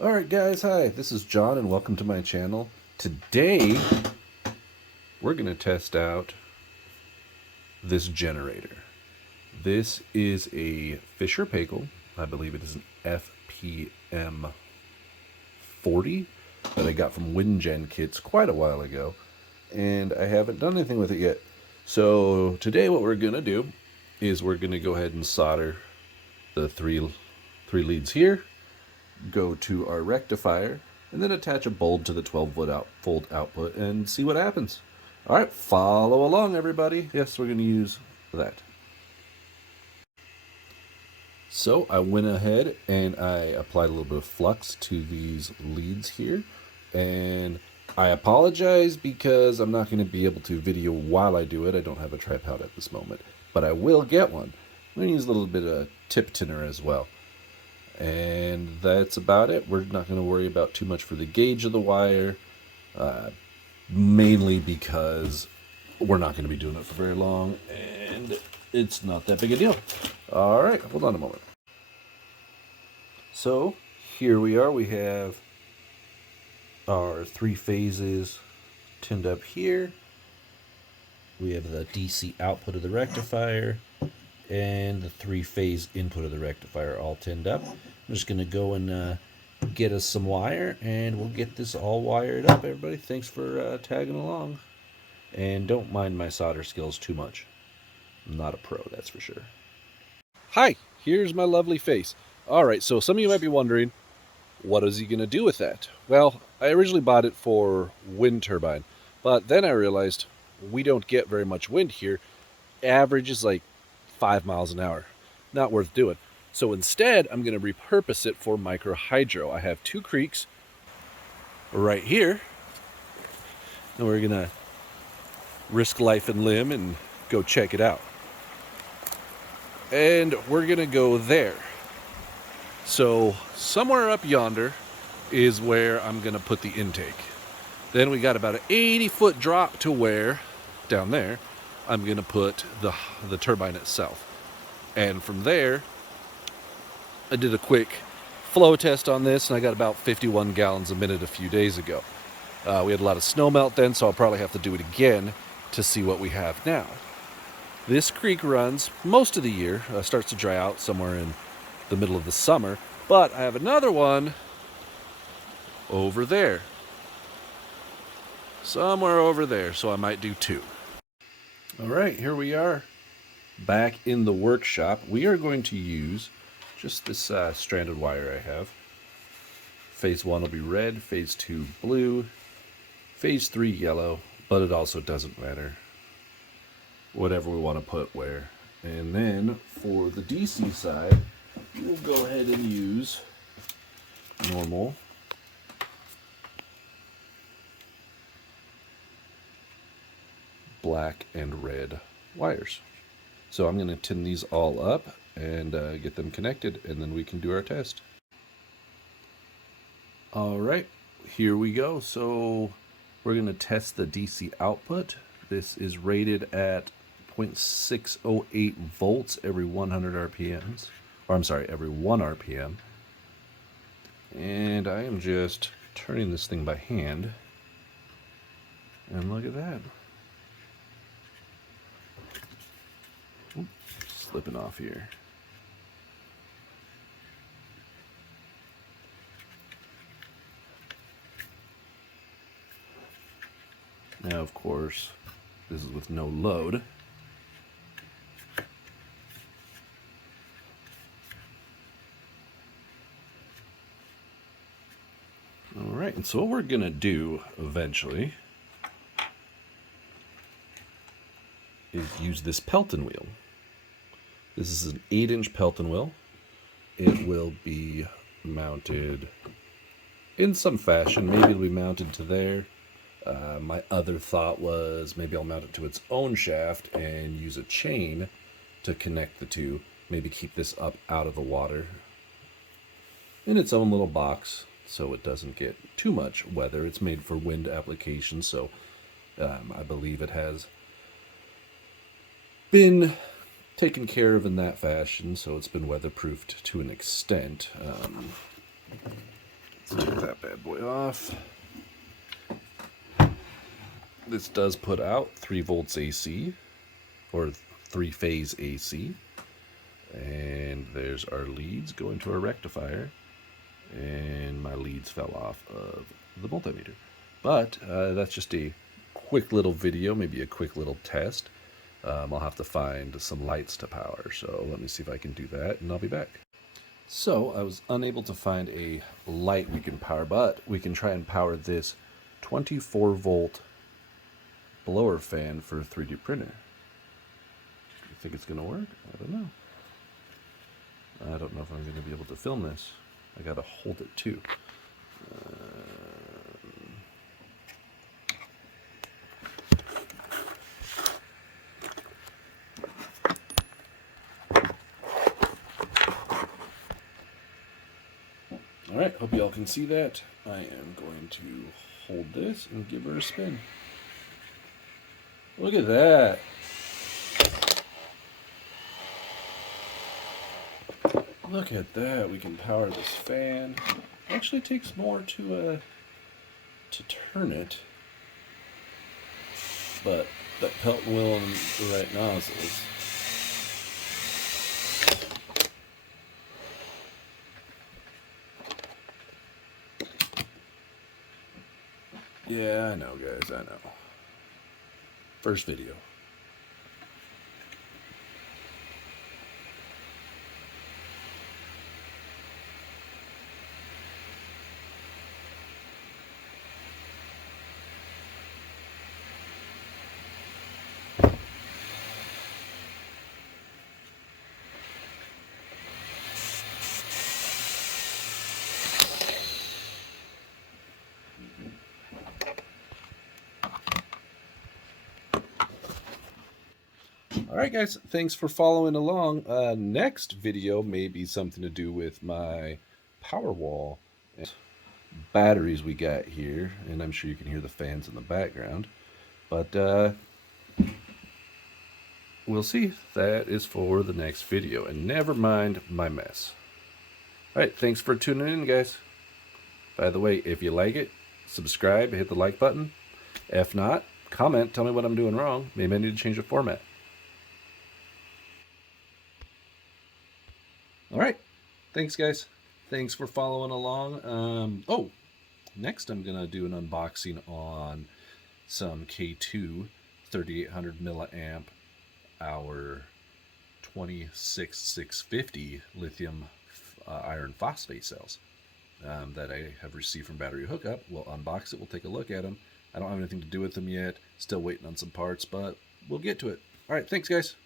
Alright guys, hi, this is John and welcome to my channel. Today, we're going to test out this generator. This is a Fisher-Paykel, I believe it is an FP-640 that I got from Windgen Kits quite a while ago, and I haven't done anything with it yet. So today what we're going to do is we're going to go ahead and solder the three leads here, go to our rectifier, and then attach a bulb to the 12-volt output and see what happens. All right, follow along, everybody. Yes, we're going to use that. So I went ahead and I applied a little bit of flux to these leads here, and I apologize because I'm not going to be able to video while I do it. I don't have a tripod at this moment, but I will get one. I'm going to use a little bit of tip tinner as well. And that's about it. We're not going to worry about too much for the gauge of the wire, mainly because we're not going to be doing it for very long, and it's not that big a deal. All right, hold on a moment. So here we are. We have our 3 phases tinned up here. We have the DC output of the rectifier and the 3-phase input of the rectifier all tinned up. I'm just going to go and get us some wire, and we'll get this all wired up. Everybody, thanks for tagging along. And don't mind my solder skills too much. I'm not a pro, that's for sure. Hi, here's my lovely face. All right, so some of you might be wondering, what is he going to do with that? Well, I originally bought it for wind turbine, but then I realized we don't get very much wind here. Average is like 5 miles an hour. Not worth doing. So instead, I'm going to repurpose it for micro hydro. I have 2 creeks right here, and we're going to risk life and limb and go check it out. And we're going to go there. So somewhere up yonder is where I'm going to put the intake. Then we got about an 80-foot drop to where, down there, I'm going to put the turbine itself. And from there, I did a quick flow test on this, and I got about 51 gallons a minute a few days ago. We had a lot of snow melt then, so I'll probably have to do it again to see what we have now. This creek runs most of the year, starts to dry out somewhere in the middle of the summer, but I have another one over there. Somewhere over there, so I might do 2. All right, here we are back in the workshop. We are going to use just this stranded wire I have. Phase 1 will be red, phase 2 blue, phase 3 yellow, but it also doesn't matter. Whatever we want to put where. And then for the DC side, we'll go ahead and use normal black and red wires. So I'm going to tin these all up and get them connected, and then we can do our test. All right, here we go. So we're going to test the DC output. This is rated at 0.608 volts every 100 RPMs. Or I'm sorry, every 1 RPM. And I am just turning this thing by hand. And look at that. Oop, slipping off here. Now, of course, this is with no load. All right, and so what we're going to do eventually is use this Pelton wheel. This is an 8-inch Pelton wheel. It will be mounted in some fashion. Maybe it'll be mounted to there. My other thought was maybe I'll mount it to its own shaft and use a chain to connect the two. Maybe keep this up out of the water in its own little box so it doesn't get too much weather. It's made for wind applications, so I believe it has been taken care of in that fashion, so it's been weatherproofed to an extent. Let's Let's take that bad boy off. This does put out 3 volts AC, or 3-phase AC. And there's our leads going to our rectifier. And my leads fell off of the multimeter. But that's just a quick little video, maybe a quick little test. I'll have to find some lights to power, so let me see if I can do that, and I'll be back. So I was unable to find a light we can power, but we can try and power this 24-volt blower fan for a 3D printer. Do you think it's going to work? I don't know. I don't know if I'm going to be able to film this. I got to hold it too. Alright, hope you all can see that. I am going to hold this and give her a spin. Look at that. Look at that. We can power this fan. It actually takes more to turn it. But that Pelton Wheel and the right nozzles. Yeah, I know, guys, I know. First video. Alright guys, thanks for following along. Next video may be something to do with my power wall. Batteries we got here, and I'm sure you can hear the fans in the background. But we'll see. That is for the next video, and never mind my mess. Alright, thanks for tuning in, guys. By the way, if you like it, subscribe, hit the like button. If not, comment, tell me what I'm doing wrong. Maybe I need to change the format. Alright, thanks guys. Thanks for following along. Next I'm going to do an unboxing on some K2 3800 milliamp hour 26650 lithium iron phosphate cells that I have received from Battery Hookup. We'll unbox it, we'll take a look at them. I don't have anything to do with them yet, still waiting on some parts, but we'll get to it. Alright, thanks guys.